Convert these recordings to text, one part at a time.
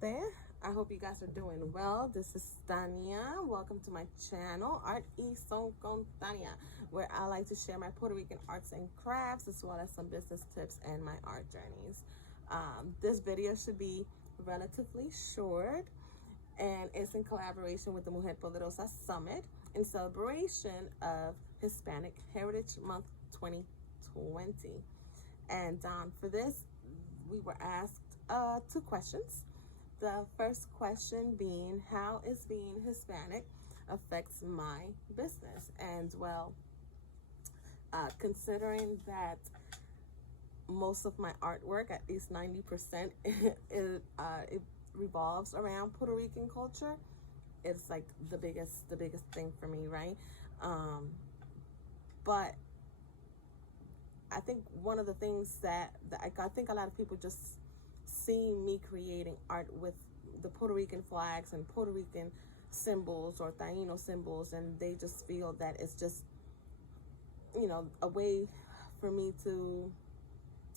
Gente. I hope you guys are doing well. This is Tania. Welcome to my channel, Art y Son con Tania, where I like to share my Puerto Rican arts and crafts as well as some business tips and my art journeys. This video should be relatively short, and it's in collaboration with the Mujer Poderosa Summit in celebration of Hispanic Heritage Month 2020. And for this, we were asked two questions. The first question being, how is being Hispanic affects my business? And well, considering that most of my artwork, at least 90%, it revolves around Puerto Rican culture, it's like the biggest thing for me, right? But I think one of the things that I think a lot of people just see me creating art with the Puerto Rican flags and Puerto Rican symbols or Taino symbols, and they just feel that it's just, you know, a way for me to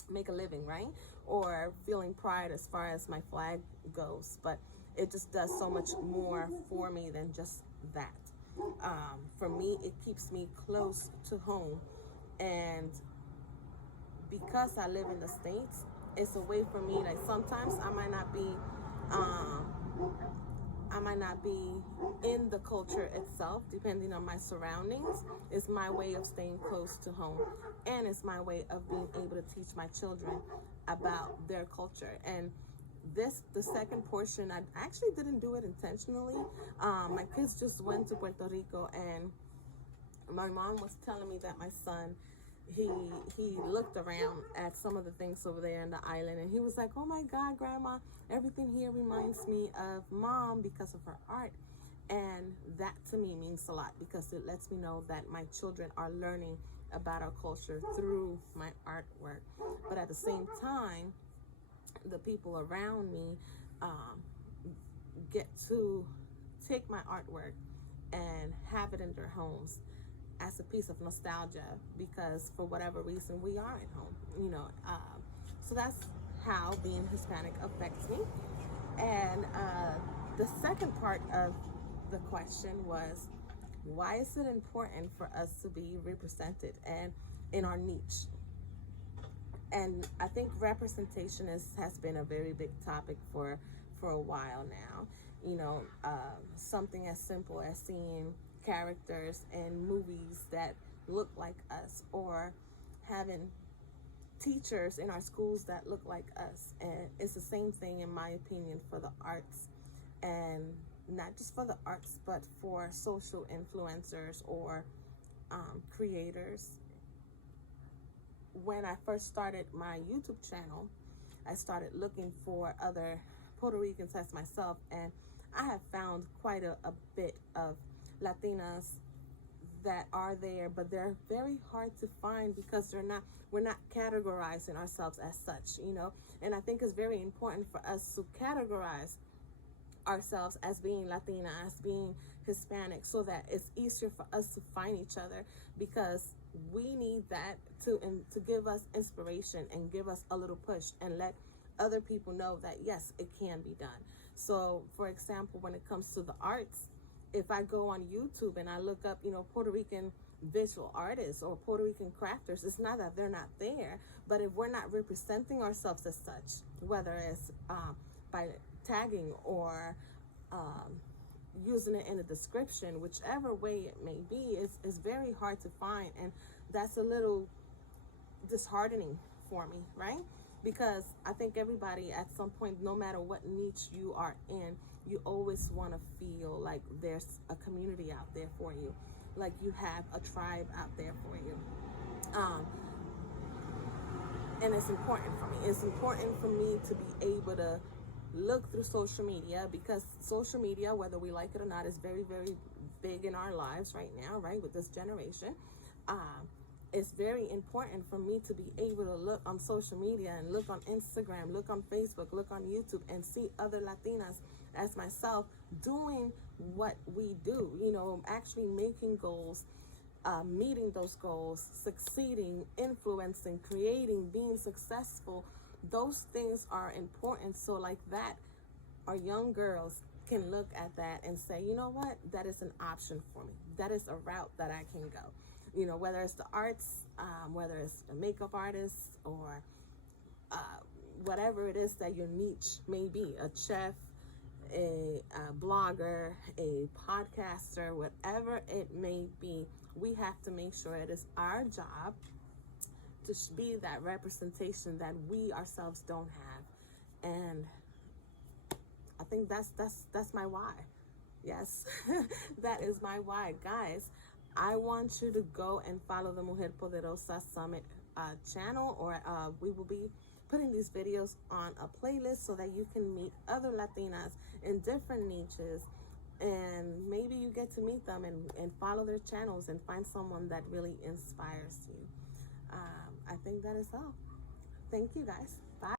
make a living, right? Or feeling pride as far as my flag goes. But it just does so much more for me than just that. For me, it keeps me close to home, and because I live in the States, it's a way for me, like sometimes I might not be in the culture itself, depending on my surroundings. It's my way of staying close to home, and it's my way of being able to teach my children about their culture. And the second portion, I actually didn't do it intentionally. My kids just went to Puerto Rico, and my mom was telling me that my son, he looked around at some of the things over there in the island, and he was like, oh my God, Grandma, everything here reminds me of Mom because of her art. And that to me means a lot, because it lets me know that my children are learning about our culture through my artwork. But at the same time, the people around me get to take my artwork and have it in their homes as a piece of nostalgia, because for whatever reason we are at home, you know. So that's how being Hispanic affects me. And the second part of the question was, why is it important for us to be represented and in our niche? And I think representation has been a very big topic for a while now. You know, something as simple as seeing characters in movies that look like us, or having teachers in our schools that look like us. And it's the same thing, in my opinion, for the arts, and not just for the arts, but for social influencers or creators. When I first started my YouTube channel, I started looking for other Puerto Ricans as myself, and I have found quite a bit of Latinas that are there, but they're very hard to find because we're not categorizing ourselves as such, you know. And I think it's very important for us to categorize ourselves as being Latina, as being Hispanic, so that it's easier for us to find each other, because we need that to give us inspiration and give us a little push and let other people know that yes, it can be done. So for example, when it comes to the arts, if I go on YouTube and I look up, you know, Puerto Rican visual artists or Puerto Rican crafters, it's not that they're not there, but if we're not representing ourselves as such, whether it's by tagging or using it in a description, whichever way it may be, it's very hard to find. And that's a little disheartening for me, right? Because I think everybody at some point, no matter what niche you are in, you always want to feel like there's a community out there for you, like you have a tribe out there for you. And it's important for me. It's important for me to be able to look through social media, because social media, whether we like it or not, is very, very big in our lives right now, right? With this generation. It's very important for me to be able to look on social media and look on Instagram, look on Facebook, look on YouTube, and see other Latinas as myself doing what we do, you know, actually making goals, meeting those goals, succeeding, influencing, creating, being successful. Those things are important. So like that our young girls can look at that and say, you know what, that is an option for me. That is a route that I can go. You know, whether it's the arts, whether it's a makeup artist, or whatever it is that your niche may be, a chef, a blogger, a podcaster, whatever it may be, we have to make sure it is our job to be that representation that we ourselves don't have. And I think that's my why. Yes, that is my why. Guys, I want you to go and follow the Mujer Poderosa Summit channel, or we will be putting these videos on a playlist so that you can meet other Latinas in different niches, and maybe you get to meet them and follow their channels and find someone that really inspires you. I think that is all. Thank you, guys. Bye.